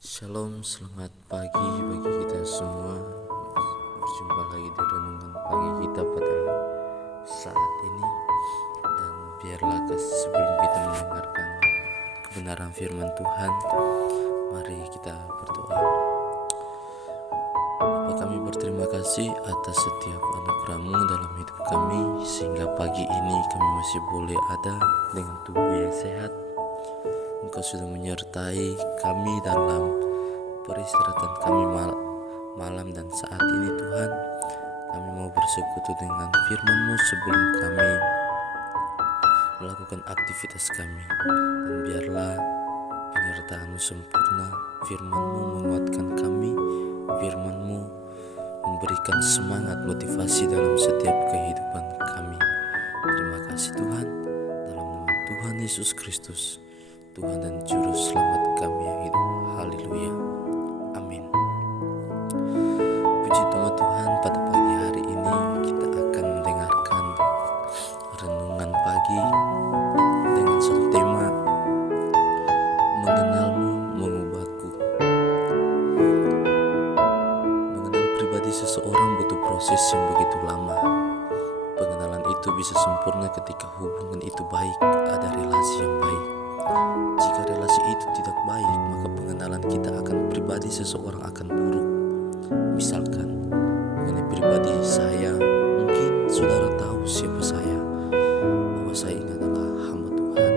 Shalom, selamat pagi bagi kita semua. Berjumpa lagi di renungan pagi kita pada saat ini. Dan biarlah sebelum kita mendengarkan kebenaran firman Tuhan, mari kita berdoa. Bapa, kami berterima kasih atas setiap anugerah-Mu dalam hidup kami, sehingga pagi ini kami masih boleh ada dengan tubuh yang sehat. Engkau sudah menyertai kami dalam peristirahatan kami malam dan saat ini Tuhan. Kami mau bersekutu dengan firman-Mu sebelum kami melakukan aktivitas kami. Dan biarlah penyertaan-Mu sempurna, firman-Mu menguatkan kami, firman-Mu memberikan semangat motivasi dalam setiap kehidupan kami. Terima kasih Tuhan, dalam nama Tuhan Yesus Kristus, Tuhan dan Juru Selamat kami yang hidup. Haleluya, amin. Puji nama Tuhan, pada pagi hari ini kita akan mendengarkan renungan pagi dengan satu tema, mengenalmu mengubahku. Mengenal pribadi seseorang butuh proses yang begitu lama. Pengenalan itu bisa sempurna ketika hubungan itu baik, ada relasi yang baik. Jika relasi itu tidak baik, maka pengenalan kita akan pribadi seseorang akan buruk. Misalkan mengenai pribadi saya, mungkin saudara tahu siapa saya, bahwa saya ini adalah hamba Tuhan,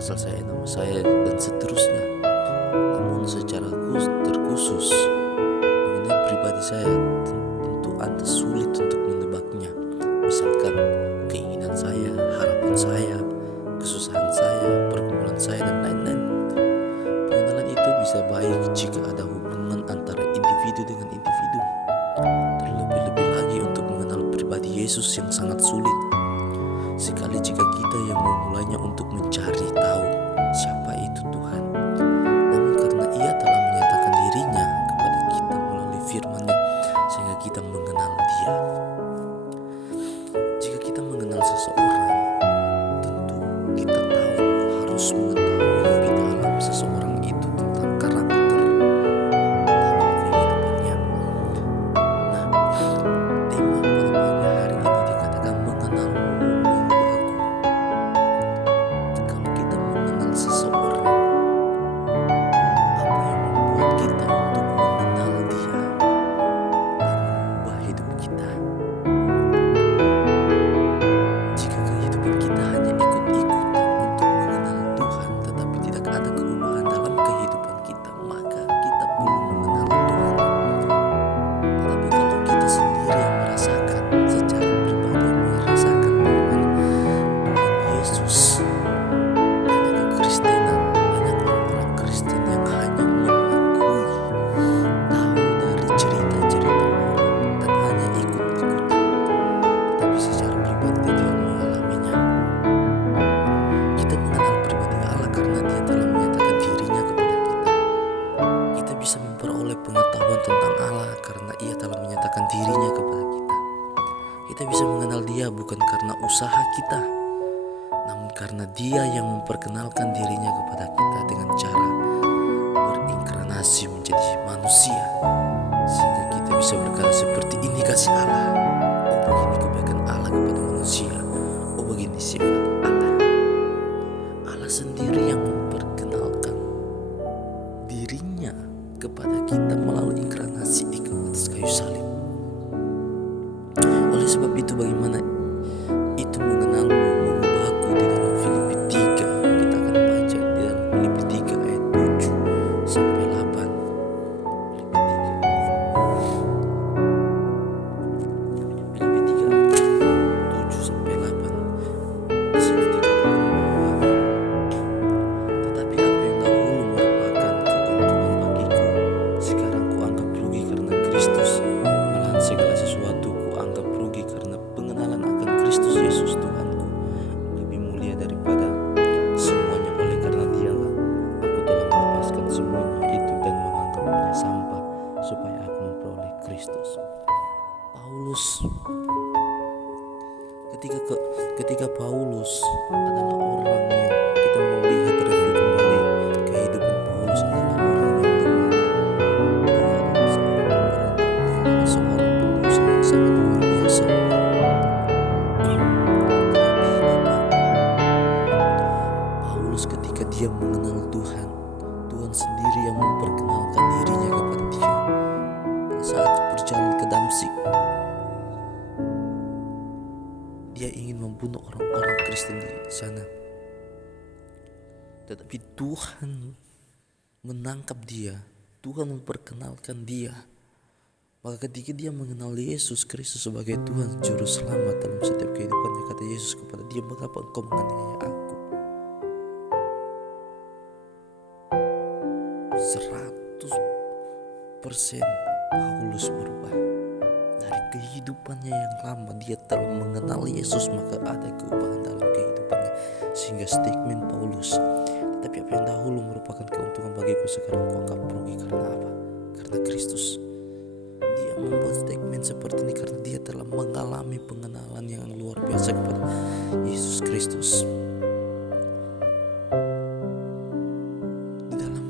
asal saya, nama saya, dan seterusnya. Namun secara terkhusus mengenai pribadi saya, tentu Anda sulit untuk menebaknya. Misalkan keinginan saya, harapan saya, kesusahan saya, pergumulan saya, dan lain-lain. Pengenalan itu bisa baik jika ada hubungan antara individu dengan individu. Terlebih-lebih lagi untuk mengenal pribadi Yesus yang sangat sulit sekali jika kita yang memulainya untuk mencari tahu siapa itu Tuhan. Namun karena Ia telah menyatakan dirinya kepada kita melalui firman-Nya, sehingga kita mengenal Dia. Jika kita mengenal seseorang, tentu kita tahu harus mengetahui lebih dalam seseorang itu tentang karakter dalam kehidupannya. Nah, tema pada pagi hari ini dikatakan mengenalmu mengubahku. Kalau kita mengenal seseorang, apa yang membuat kita untuk mengenal dia dan mengubah hidup kita? Jika kehidupan kita hanya ikut-ikutan untuk mengenal Tuhan, tetapi tidak ada perubahan dalam kehidupan kita, maka kita belum mengenal Tuhan. Tetapi kalau kita sendiri yang merasakan secara pribadi, merasakan bagaimana Tuhan Yesus, banyak kekristenan, banyak orang Kristen yang hanya mengakui, tahu dari cerita-cerita orang, dan hanya ikut-ikutan, tetapi secara pribadi tidak mengalaminya. Kita mengenal pribadi Allah karena Dia telah menyatakan dirinya kepada kita. Kita bisa memperoleh pengetahuan tentang Allah karena Ia telah menyatakan dirinya kepada kita. Kita bisa mengenal Dia bukan karena usaha kita, namun karena Dia yang memperkenalkan dirinya kepada kita dengan cara berinkarnasi menjadi manusia, sehingga kita bisa berkata seperti ini kasih Allah, oh begini kebaikan Allah kepada manusia, oh begini sifat Allah. Allah sendiri yang memperkenalkan dirinya kepada kita melalui inkarnasi di atas kayu salib. Oleh sebab itu, bagaimana itu mengenalmu mengubahku di dalam Filipi 3. Kita akan baca di dalam Filipi 3 ayat 7 sampai 8. Filipi 3 ayat 7 sampai 8. Di dia mengenal Tuhan, Tuhan sendiri yang memperkenalkan dirinya kepada dia. Pada saat berjalan ke Damsyik, dia ingin membunuh orang-orang Kristen di sana. Tetapi Tuhan menangkap dia, Tuhan memperkenalkan dia. Maka ketika dia mengenal Yesus Kristus sebagai Tuhan Juru Selamat dalam setiap kehidupannya, kata Yesus kepada dia, "Mengapa engkau menganiaya aku?" 100% Paulus berubah. Dari kehidupannya yang lama dia telah mengenal Yesus, maka ada perubahan dalam kehidupannya. Sehingga statement Paulus, "Tetapi apa yang dahulu merupakan keuntungan bagiku, sekarang kuanggap rugi." Karena apa? Karena Kristus. Dia membuat statement seperti ini karena dia telah mengalami pengenalan yang luar biasa kepada Yesus Kristus. Di dalam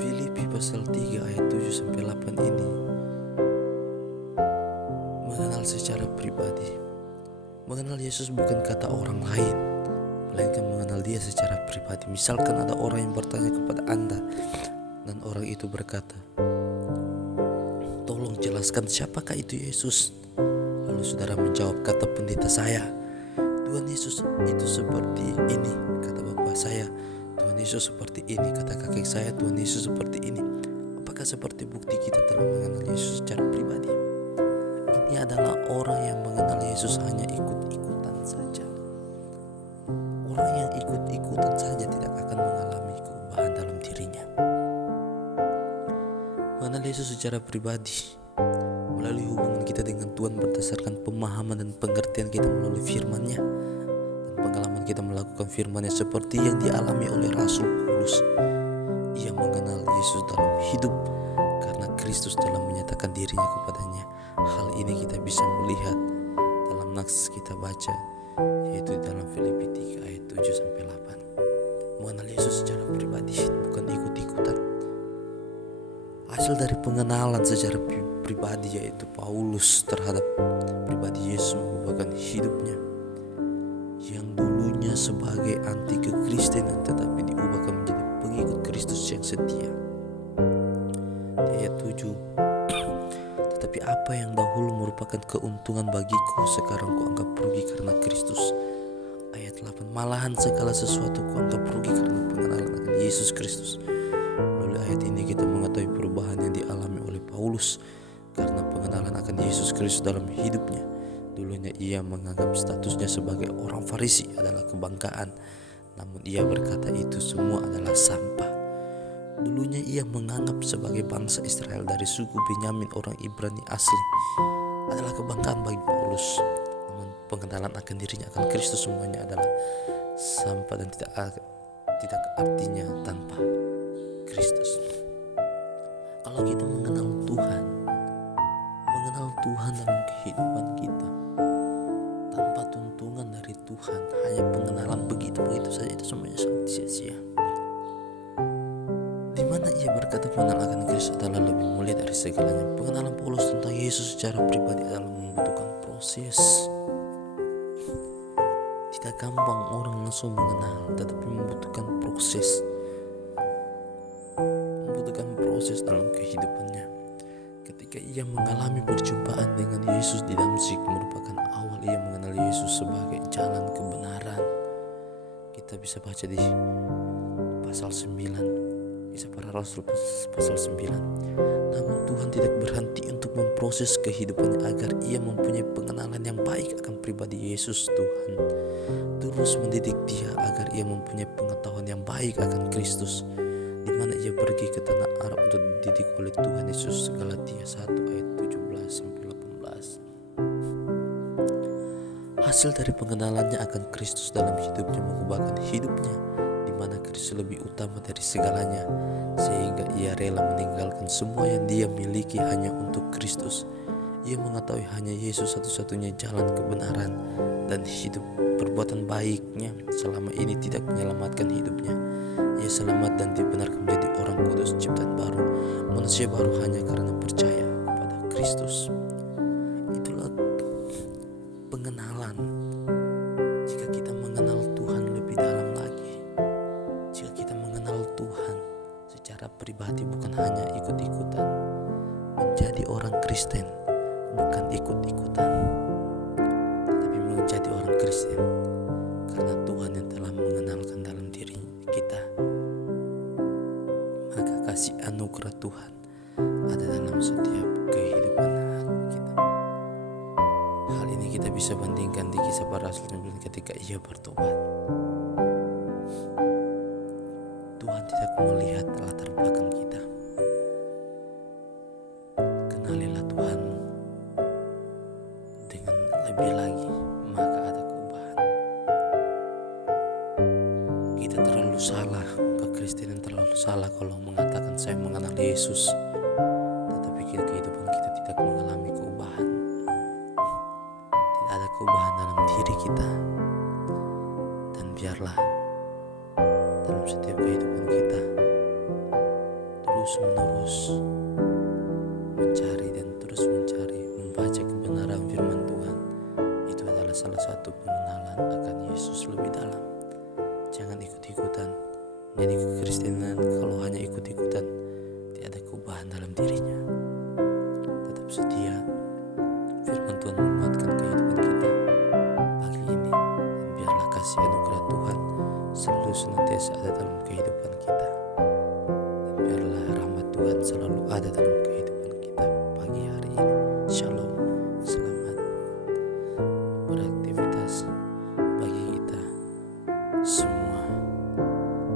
Filipi pasal 3 ayat 7-8 ini, mengenal secara pribadi. Mengenal Yesus bukan kata orang lain, melainkan mengenal dia secara pribadi. Misalkan ada orang yang bertanya kepada Anda dan orang itu berkata, "Tolong jelaskan siapakah itu Yesus?" Lalu saudara menjawab, "Kata pendeta saya, Tuhan Yesus itu seperti ini. Kata bapak saya, Tuhan Yesus seperti ini. Kata kakek saya, Tuhan Yesus seperti ini." Apakah seperti bukti kita telah mengenal Yesus secara pribadi? Ini adalah orang yang mengenal Yesus hanya ikut-ikutan saja. Orang yang ikut-ikutan saja tidak akan mengalami perubahan dalam dirinya. Mengenal Yesus secara pribadi melalui hubungan kita dengan Tuhan berdasarkan pemahaman dan pengertian kita melalui firman-Nya, dan pengalaman kita melakukan firman-Nya seperti yang dialami oleh Rasul Paulus. Ia mengenal Yesus dalam hidup karena Kristus telah menyatakan dirinya kepadanya. Hal ini kita bisa melihat dalam nats kita baca, yaitu dalam Filipi 3 ayat 7-8. Mengenal Yesus secara pribadi, bukan ikut-ikutan. Hasil dari pengenalan secara pribadi, yaitu Paulus terhadap pribadi Yesus, mengubahkan hidupnya yang dulunya sebagai anti kekristenan tetapi diubahkan menjadi pengikut Kristus yang setia. Di ayat 7, "Tetapi apa yang dahulu merupakan keuntungan bagiku, sekarang kuanggap rugi karena Kristus." Ayat 8, "Malahan segala sesuatu kuanggap rugi karena pengenalan akan Yesus Kristus." Melalui ayat ini kita mengetahui perubahan yang dialami oleh Paulus karena pengenalan akan Yesus Kristus dalam hidupnya. Dulunya ia menganggap statusnya sebagai orang Farisi adalah kebanggaan, namun ia berkata itu semua adalah sampah. Dulunya ia menganggap sebagai bangsa Israel dari suku Benyamin, orang Ibrani asli, adalah kebanggaan bagi Paulus. Namun pengenalan akan dirinya akan Kristus semuanya adalah sampah dan tidak artinya tanpa Kristus. Kalau kita mengenal Tuhan dalam kehidupan kita tanpa tuntunan dari Tuhan, hanya pengenalan begitu saja, itu semuanya sangat sia-sia. Di mana ia berkata pengenalan akan Kristus adalah lebih mulia dari segalanya. Pengenalan Paulus tentang Yesus secara pribadi adalah membutuhkan proses. Tidak gampang orang langsung mengenal, tetapi membutuhkan proses. Dalam kehidupannya. Ketika ia mengalami perjumpaan dengan Yesus di Damsyik, merupakan awal ia mengenal Yesus sebagai jalan kebenaran. Kita bisa baca di pasal 9, Kisah Para Rasul pasal 9. Namun Tuhan tidak berhenti untuk memproses kehidupannya agar ia mempunyai pengenalan yang baik akan pribadi Yesus. Tuhan terus mendidik dia agar ia mempunyai pengetahuan yang baik akan Kristus, di mana ia pergi ke tanah Arab untuk dididik oleh Tuhan Yesus. Galatia 1 ayat 17-18. Hasil dari pengenalannya akan Kristus dalam hidupnya mengubahkan hidupnya, di mana Kristus lebih utama dari segalanya, sehingga ia rela meninggalkan semua yang dia miliki hanya untuk Kristus. Ia mengetahui hanya Yesus satu-satunya jalan kebenaran dan hidup. Perbuatan baiknya selama ini tidak menyelamatkan hidupnya. Ia selamat dan dibenarkan menjadi orang kudus, ciptaan baru, manusia baru hanya karena percaya kepada Kristus. Itulah pengenalan. Jika kita mengenal Tuhan lebih dalam lagi, Kristen bukan ikut-ikutan, tetapi menjadi orang Kristen karena Tuhan yang telah mengenalkan dalam diri kita. Maka kasih anugerah Tuhan ada dalam setiap kehidupan kita. Hal ini kita bisa bandingkan di Kisah Para Rasul 9 ketika ia bertobat. Tuhan tidak melihat latar belakang kita. Kenalilah Tuhan dengan lebih lagi, maka ada perubahan. Kita terlalu salah, kekristenan terlalu salah kalau mengatakan saya mengenal Yesus, tetapi kehidupan kita tidak mengalami perubahan. Tidak ada perubahan dalam diri kita. Dan biarlah dalam setiap kehidupan kita terus menerus mencari dan terus mencari membaca kebenaran firman Tuhan. Itu adalah salah satu pengenalan akan Yesus lebih dalam. Jangan ikut-ikutan. Jadi kekristenan kalau hanya ikut-ikutan tidak ada perubahan dalam dirinya. Tetap setia. Firman Tuhan menguatkan kehidupan kita pagi ini, dan biarlah kasih anugerah Tuhan selalu senantiasa ada dalam kehidupan kita, dan biarlah rahmat Tuhan selalu ada dalam kehidupan kita pagi hari ini. Shalom, selamat beraktivitas bagi kita semua.